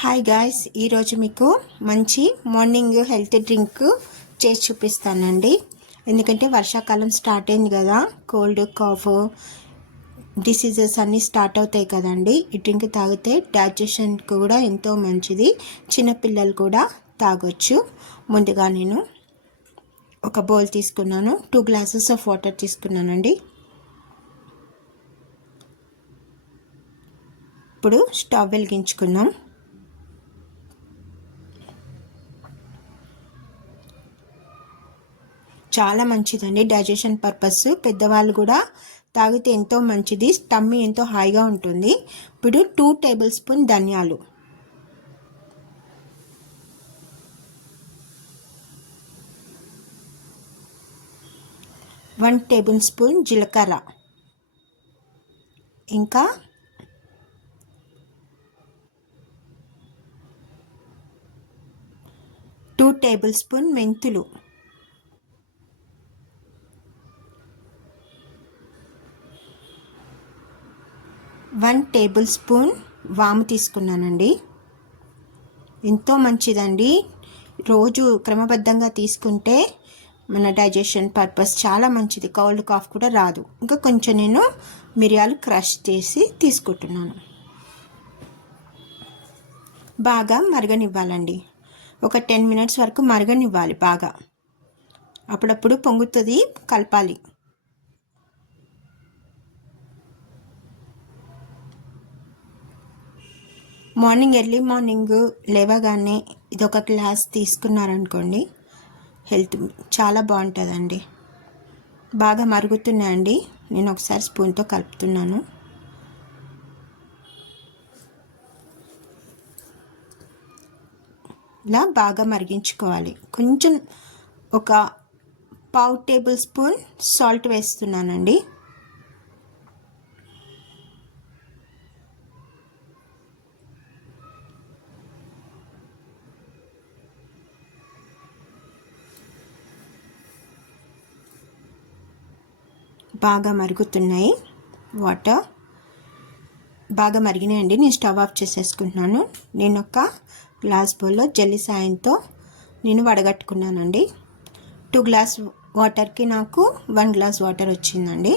Hi guys, ఈరోజు మీకు మంచి మార్నింగ్ హెల్త్ డ్రింక్ చేసి చూపిస్తానండి. ఎందుకంటే వర్షాకాలం స్టార్ట్ అయింది కదా, కోల్డ్ కాఫ్ డిసీజెస్ అన్నీ స్టార్ట్ అవుతాయి కదండి. ఈ డ్రింక్ తాగితే డైజెషన్ కూడా ఎంతో మంచిది, చిన్నపిల్లలు కూడా తాగొచ్చు. ముందుగా నేను ఒక బౌల్ తీసుకున్నాను, 2 గ్లాసెస్ ఆఫ్ వాటర్ తీసుకున్నానండి. ఇప్పుడు స్టవ్ వెలిగించుకుందాం. చాలా మంచిదండి డైజెషన్ పర్పస్, పెద్దవాళ్ళు కూడా తాగితే ఎంతో మంచిది, టమ్మీ ఎంతో హాయిగా ఉంటుంది. ఇప్పుడు 2 టేబుల్ స్పూన్ ధనియాలు, 1 టేబుల్ స్పూన్ జీలకర్ర, ఇంకా 2 టేబుల్ స్పూన్ మెంతులు, 1 టేబుల్ స్పూన్ వాము తీసుకున్నానండి. ఎంతో మంచిదండి, రోజు క్రమబద్ధంగా తీసుకుంటే మన డైజెషన్ పర్పస్ చాలా మంచిది, కోల్డ్ కాఫ్ కూడా రాదు. ఇంకా కొంచెం నేను మిరియాలు క్రష్ చేసి తీసుకుంటున్నాను. బాగా మరగనివ్వాలండి, ఒక 10 మినిట్స్ వరకు మరగనివ్వాలి బాగా. అప్పుడప్పుడు పొంగుతుంది, కలపాలి. ఎర్లీ మార్నింగ్ లేవగానే ఇదొక గ్లాస్ తీసుకున్నారనుకోండి, హెల్త్ చాలా బాగుంటుందండి. బాగా మరుగుతున్నాయండి, నేను ఒకసారి స్పూన్తో కలుపుతున్నాను. ఇలా బాగా మరిగించుకోవాలి. కొంచెం ఒక 1/2 టేబుల్ స్పూన్ సాల్ట్ వేస్తున్నానండి. బాగా మరుగుతున్నాయి, వాటర్ బాగా మరిగినాయండి. నేను స్టవ్ ఆఫ్ చేసేసుకుంటున్నాను. నేను ఒక గ్లాస్ బౌల్లో జల్లి సాయంతో నేను వడగట్టుకున్నానండి. 2 గ్లాస్ వాటర్కి నాకు 1 గ్లాస్ వాటర్ వచ్చిందండి.